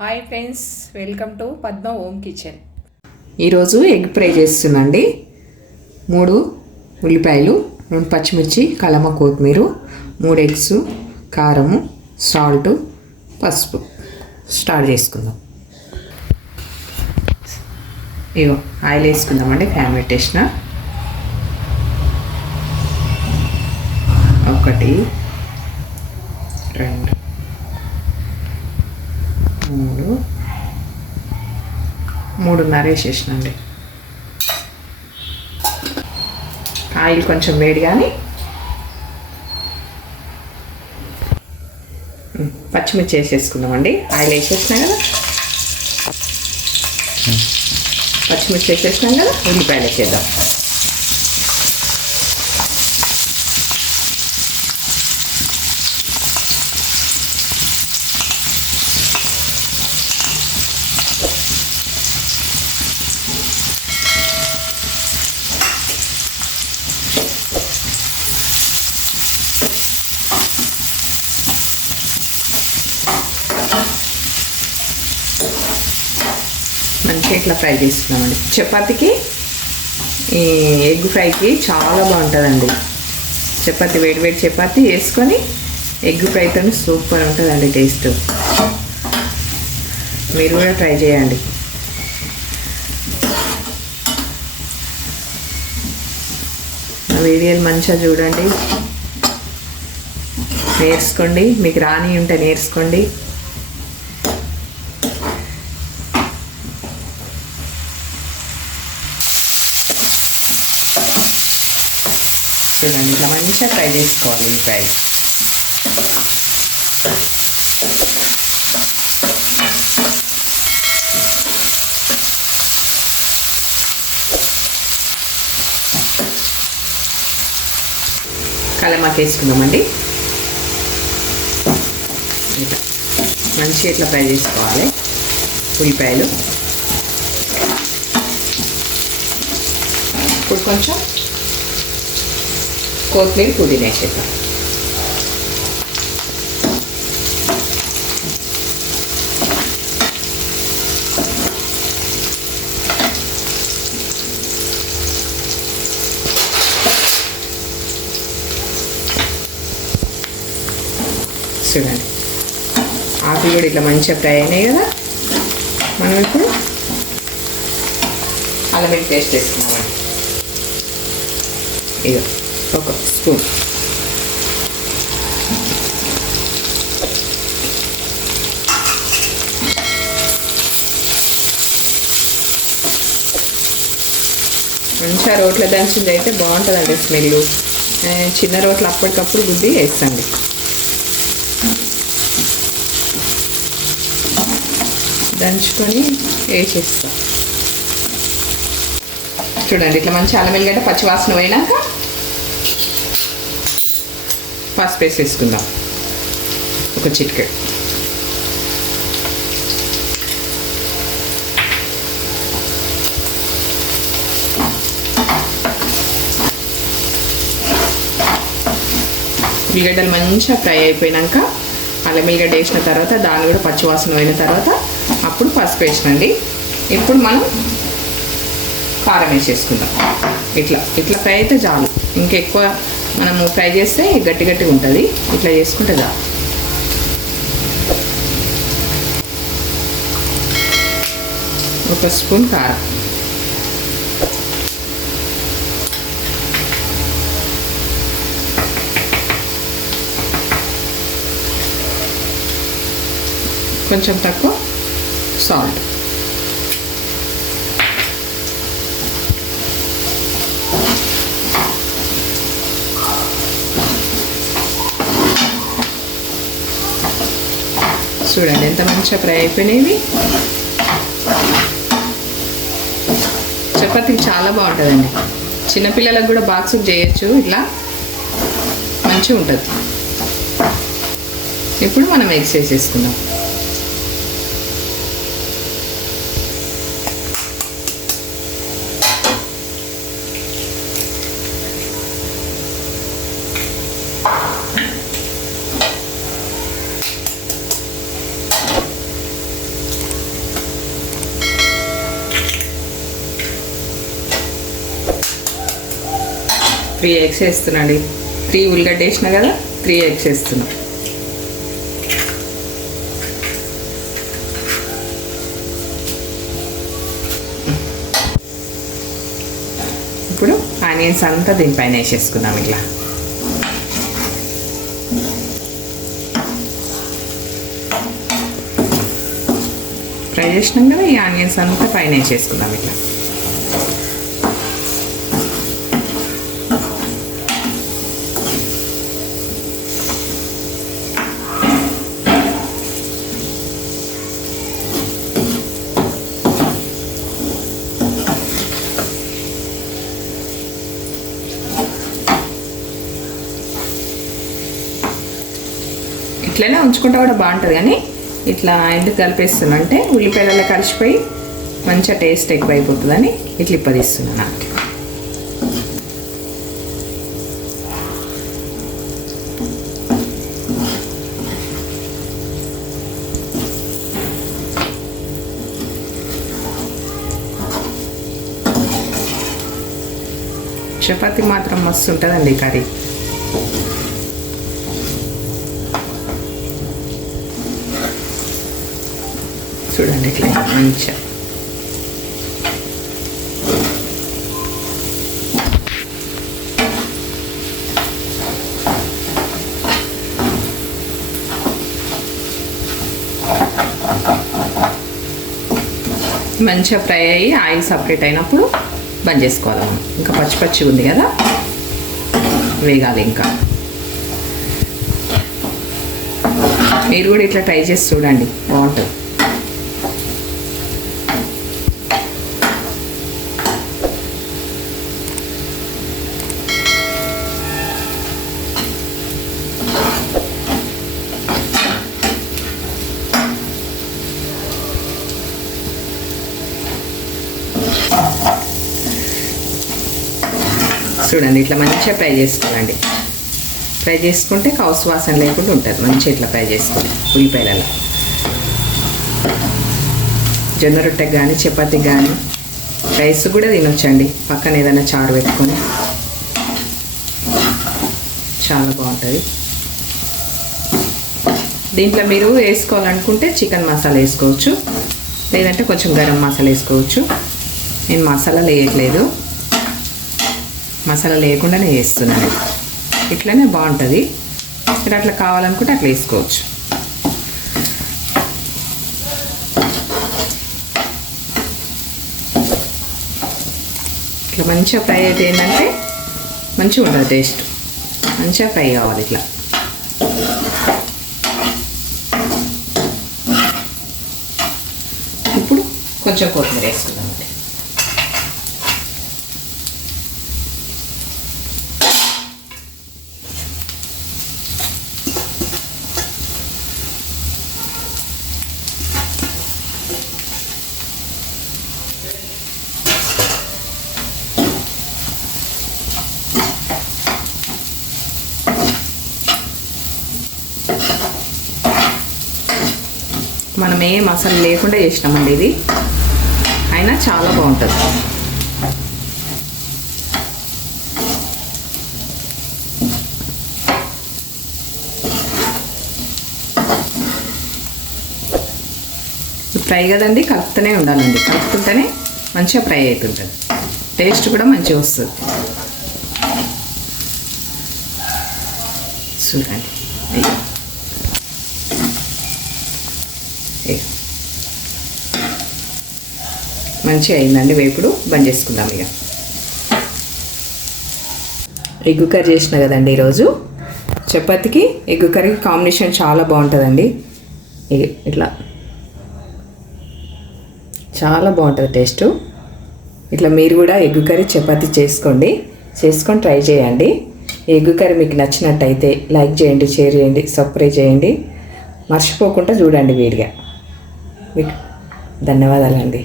Hi friends welcome to Padma Om kitchen. ఈరోజు egg fry చేస్తున్నాండి మూడు ఉల్లిపాయలు రెండు పచ్చిమిర్చి కలమ కొత్తిమీర మూడు ఎగ్స్ కారము సాల్ట్ పసుపు. స్టార్ట్ చేసుకుందాం. ఇగో ఆయిల్ వేసుకుందామండి ఫ్యాన్ పెట్టేసిన. ఒకటి రెండు మూడు మూడున్నర వేసేసినండి. ఆయిల్ కొంచెం వేడి కానీ పచ్చిమిర్చి వేసేసుకుందామండి. ఆయిల్ వేసేసినా కదా? పచ్చిమిర్చి వేసేసినాం కదా? ఉల్లిపాయలు వేసేద్దాం. మంచిగా ఇట్లా ఫ్రై చేసుకున్నామండి చపాతీకి ఈ ఎగ్ ఫ్రైకి చాలా బాగుంటుందండి. చపాతీ వేడి వేడి చపాతీ వేసుకొని ఎగ్ ఫ్రైతో సూపర్ ఉంటుందండి టేస్ట్. మీరు కూడా ట్రై చేయండి. నా వీడియోలు మంచిగా చూడండి. నేర్చుకోండి. మీకు రాని ఉంటే నేర్చుకోండి. చూడండి ఇట్లా మంచిగా ఫ్రై చేసుకోవాలి ఉల్లిపాయలు కలమాకి వేసుకుందామండి ఇట్లా మంచిగా ఇట్లా ఫ్రై చేసుకోవాలి ఉల్లిపాయలు ఇప్పుడు కొంచెం కొత్తిమీర పుదీనా వేసేద్దాం చూడండి. ఆకులు కూడా ఇట్లా మంచిగా ఫ్రై అయినాయి కదా. మనం ఇప్పుడు అల్లం వెల్లుల్లి పేస్ట్ వేసుకున్నామండి ఇక ఒక స్పూన్ మంచిగా రోట్లో దంచింది అయితే బాగుంటుందండి స్మెల్ చిన్న రోట్లు అప్పటికప్పుడు గుద్ది వేస్తండి దంచుకొని వేసేస్తాం చూడండి ఇట్లా మంచి అల్లం వెల్లిగడ్డ పచ్చివాసన పోయినాక పసుపు వేసేసుకుందాం ఒక చిటికెడు ఉల్లిగడ్డలు మంచిగా ఫ్రై అయిపోయినాక అల్లం ఎల్లిగడ్డ వేసిన తర్వాత దాన్ని కూడా పచ్చివాసన పోయిన తర్వాత అప్పుడు పసుపు వేసినండి. ఇప్పుడు మనం కారం వేసేసుకుందాం. ఇట్లా ఇట్లా ఫ్రై అయితే చాలు. ఇంకెక్కువ మనము ఫ్రై చేస్తే గట్టి గట్టిగా ఉంటుంది. ఇట్లా చేసుకుంటుందా? ఒక స్పూన్ కారం. కొంచెం తక్కువ సాల్ట్. చూడండి ఎంత మంచిగా ఫ్రై అయిపోయినాయి చపాతీకి చాలా బాగుంటుందండి. చిన్నపిల్లలకు కూడా బాక్స్ చేయొచ్చు ఇట్లా మంచిగా ఉంటుంది. ఇప్పుడు మనం ఎగ్స్ వేసేసుకుందాం త్రీ ఎగ్స్ వేస్తున్నాండి. త్రీ ఉల్లిగడ్డ వేసిన కదా త్రీ ఎగ్స్ వేస్తున్నా. ఇప్పుడు ఆనియన్స్ అంతా దీనిపైన వేసేసుకుందాం ఇట్లా. ఫ్రై చేసినాం కదా ఈ ఆనియన్స్ అంతా పైన వేసేసుకుందాం ఇట్లా. ఇట్లనే ఉంచుకుంటే కూడా బాగుంటుంది. కానీ ఇట్లా ఎందుకు కలిపేస్తున్నా ఉల్లిపాయలు ఉల్లిపాయలలో కలిసిపోయి మంచిగా టేస్ట్ ఎక్కువ అయిపోతుందని ఇట్లా ఇప్పదీస్తున్నాను నాకు చపాతి మాత్రం మస్తు ఉంటుందండి కర్రీ. చూడండి ఇట్లా మంచిగా. మంచిగా ఫ్రై అయ్యి ఆయిల్ సపరేట్ అయినప్పుడు బంద్ చేసుకోవాలి మనం. ఇంకా పచ్చి పచ్చి ఉంది కదా? వేగాలి ఇంకా. మీరు కూడా ఇట్లా ట్రై చేసి చూడండి. బాగుంటుంది. చూడండి ఇట్లా మంచిగా ఫ్రై చేసుకోవాలండి. ఫ్రై చేసుకుంటే కౌసు వాసన లేకుండా ఉంటుంది మంచిగా ఇట్లా ఫ్రై చేసుకోండి ఉల్లిపాయలలో. జొన్న రొట్టెకి కానీ చపాతీకి కానీ రైస్ కూడా తినొచ్చండి పక్కన ఏదైనా చారు పెట్టుకొని. చాలా బాగుంటుంది. దీంట్లో మీరు వేసుకోవాలనుకుంటే చికెన్ మసాలా వేసుకోవచ్చు లేదంటే కొంచెం గరం మసాలా వేసుకోవచ్చు. నేను మసాలా వేయట్లేదు. మసాలా లేకుండానే వేస్తున్నాను. ఇట్లనే బాగుంటుంది. మీరు అట్లా కావాలనుకుంటే అట్లా వేసుకోవచ్చు. ఇట్లా మంచిగా ఫ్రై అయితే ఏంటంటే మంచిగా ఉంటుంది టేస్ట్. మంచిగా ఫ్రై కావాలి ఇట్లా. ఇప్పుడు కొంచెం కొత్తిమీర వేసుకుందాం. మనం ఏ మసాలా లేకుండా చేసినామండి ఇది. అయినా చాలా బాగుంటుంది. ఫ్రై కదండి కలుపుతూనే ఉండాలండి. కలుపుతుంటేనే మంచిగా ఫ్రై అవుతుంటుంది టేస్ట్ కూడా మంచిగా వస్తుంది. చూడండి అయ్యో ఇక. మంచిగా అయిందండి. వేపుడు బంద్ చేసుకుందాం ఇక ఎగ్గు కర్రీ చేసిన కదండి ఈరోజు. చపాతీకి ఎగ్గు కర్రీ కాంబినేషన్ చాలా బాగుంటుందండి. ఇట్లా చాలా బాగుంటుంది టేస్ట్. ఇట్లా మీరు కూడా ఎగ్గు కర్రీ చపాతీ చేసుకోండి. చేసుకొని ట్రై చేయండి. ఎగ్గు కర్రీ మీకు నచ్చినట్టయితే లైక్ చేయండి షేర్ చేయండి సబ్స్క్రైబ్ చేయండి. మర్చిపోకుండా చూడండి వీడిగా మీకు ధన్యవాదాలండి.